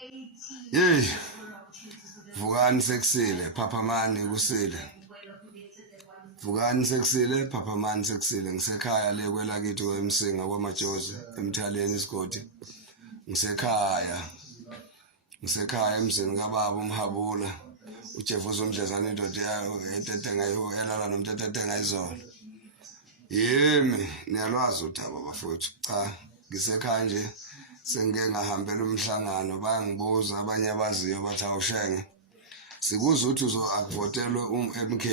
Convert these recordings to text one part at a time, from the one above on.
Hey, Vukani sekusile, Phaphamani kusile. Vukani sekusile, Phaphamani sekusile. Ngisekhaya le kwelakithi kwemsinga kwaMajozi eMthaleni isigodi. Ngisekhaya emzini kababa uMhabula. uJefuza uMdlezane indoda yayo etetenga elala nomtetetenga izolo. Yimi niyalwazi udaba bafowethu. Cha, ngisekhaya nje sengike ngahambela umhlangano bayangibuza abanye abaziyo bathi awushenge. Sikuza ukuthi uzo-votelwe MK.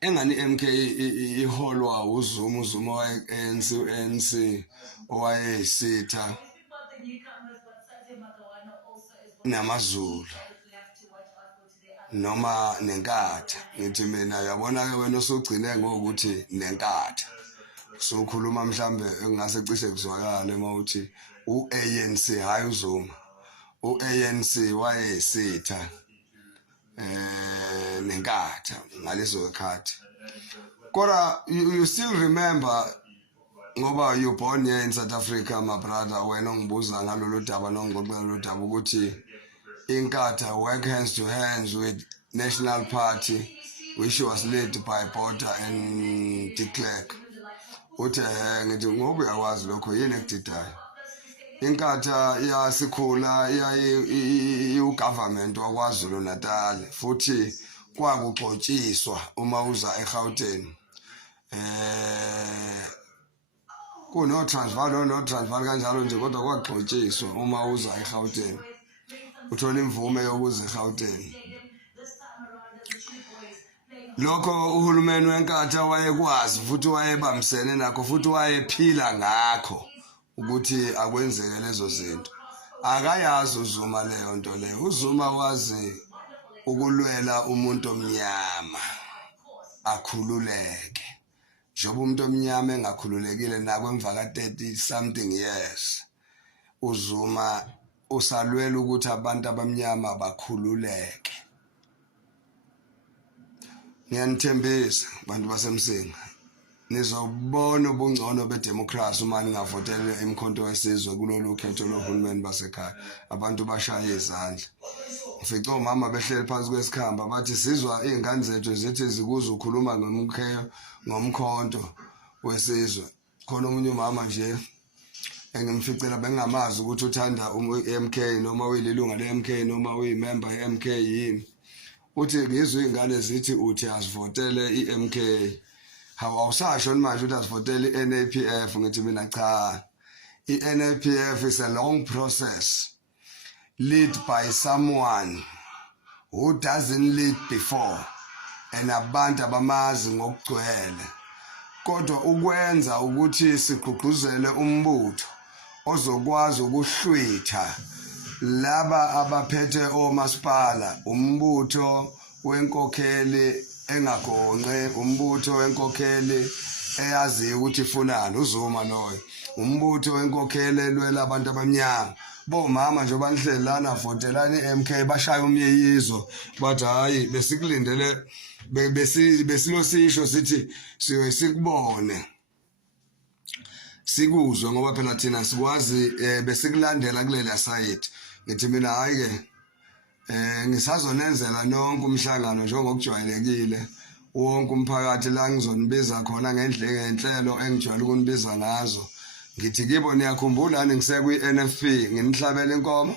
Engani MK iholwa uZuma waye-ANC owayeyisitha namaZulu noma nenkatha. Ngithi mina uyabona-ke wena usugcine ngokuthi nenkatha. Sokhuluma mhlambe engase cishe kuzwakala mawuthi u-ANC hayi uZuma. U-ANC wayesitha nenkatha ngaleso khathi. Kodwa you still remember ngoba you born here in South Africa my brother, wena ungibuza ngalolu daba nongixoxela lolu daba ukuthi inkatha work hands to hands with National Party which was led by Botha and de Klerk. Uthe ngithi ngoba uyawazi lokho yini ekudidayo. Inkatha iyasikhula iugovernment wakwaZulu Natal futhi kwakugcotshiswa uma uza eGauteng. Kuno Transvaal kanjalo nje kodwa kwagcotshiswa uma uza eGauteng. Uthola imvume yokuza eGauteng. Lokho uhulumeni wenkatha wayekwazi futhi wayebambisene nakho futhi wayephila ngakho ukuthi akwenzeke lezo zinto. Akayazi uZuma leyo nto leyo. uZuma wazi ukulwela umuntu omnyama akhululeke. Njengoba umuntu omnyama engakhululekile nakwemva ka-30 something years. uZuma usalwela ukuthi abantu abamnyama bakhululeke. Ngiyanithembisa bantu basemsinga nizobona ubungcono bedemocracy uma ningavotela imkhonto wesizwe kulolu khetho lohulumeni basekhaya. Abantu bashaya izandla. Ngifice omama behleli phansi kwesikhamba bathi sizwa izingane zethu zithi zikuza ukukhuluma ngomkhonto wesizwe. Khona omunye umama nje engimficela bengingamazi ukuthi uthanda MK noma uyilunga le-MK noma uyimember ye-MK yini. Uthi ngizwe izingane zithi uthi asivotele iMK. Awusasho manje ukuthi asivotele iNAPF. Ngithi mina cha. iNAPF is a long process led by someone who doesn't lead before and abantu abamazi ngokugcwele. Kodwa ukwenza ukuthi sigqugquzele umbutho ozokwazi ukuhlwitha laba abaphethe omasipala, umbutho wenkokheli engagonqe, umbutho wenkokheli eyazi ukuthi ifunani. uZuma loyo umbutho wenkokheli elwela abantu abamnyama. Bomama nje banihleli lana votelani iMK bashaya umyeyizo bathi hayi besikulindele besilosisho sithi siwe sikubone sikuzwe ngoba phela thina sikwazi besikulandela kuleli side. Ngithi mina hayi ke ngisazonenzela nonke umhlangano njengokujwayelekile wonke umphakathi la ngizonibiza khona ngenhlelo engijwayele ukunibiza ngazo. Ngithi kibo niyakhumbula ngisekwi-NFP nginihlabela inkomo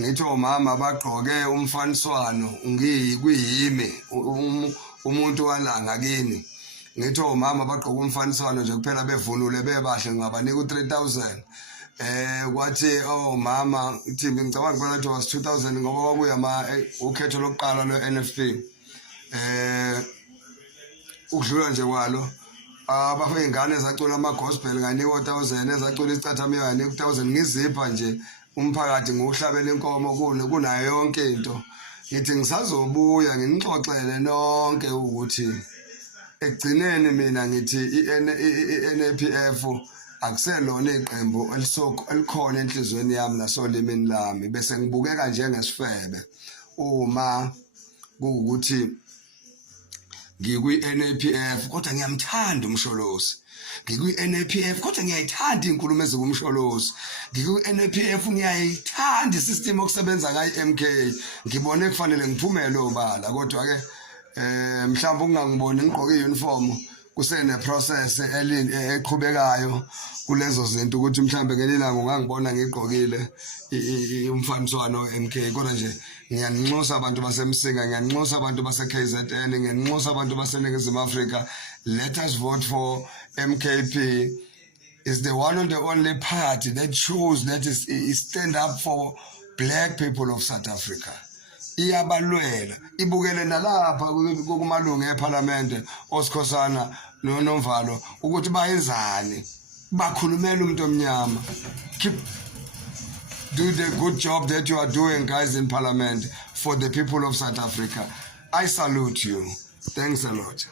ngithi omama bagqoke umfaniswano ngiyimi umuntu walanga kini. Ngithi omama bagqoke umfaniswano nje kuphela bevunule bebahle ngabanika u-3000. Kwathi omama ithi ngicabanga phela ukuthi was 2000 ngoba kwakuyama ukhetho lokuqala lwe-NFP. Ukudlula nje kwalo abafeyingane ezacula ama-gospel nganikwa 1000 ezacula isicathamio nganikwa 1000 ngizipha nje umphakathi ngokuhlabela inkomo kunayo yonke into. Ngithi ngisazobuya nginixoxele nonke ukuthi ekugcineni mina ngithi iNAPF akuselona iqembu elikhona enhlizweni yami nasolimini lami. Bese ngibukeka njengesifebe uma kuwukuthi ngikwi-NAPF kodwa ngiyamthanda umsholosi. ngikwi-NAPF kodwa ngiyayithanda inkulumo ezikumsholozi ngikwi-NAPF ngiyayithanda isystem okusebenza ngayo MK ngibone kufanele ngiphumele obala kodwa ke mhlawumbe ungangiboni ngigqoke iuniform kusene process eqhubekayo kulezo zinto ukuthi mhlawumbe ngelilanga ungangibona ngigqokile umfaniswano MK kodwa nje ngiyanxosa abantu baseMsinga ngiyanxosa abantu base-KZN ngiyanxosa abantu baseNingizimu Afrika. Let us vote for MKP. Is the one and the only party that shows that is stand up for black people of South Africa. Iyabalwela ibukele nalapha kumalungu eParliament oSikhosana noNomvalo ukuthi bayenzani bakhulumela umuntu omnyama. Do the good job that you are doing, guys, in Parliament for the people of South Africa. I salute you. Thanks a lot.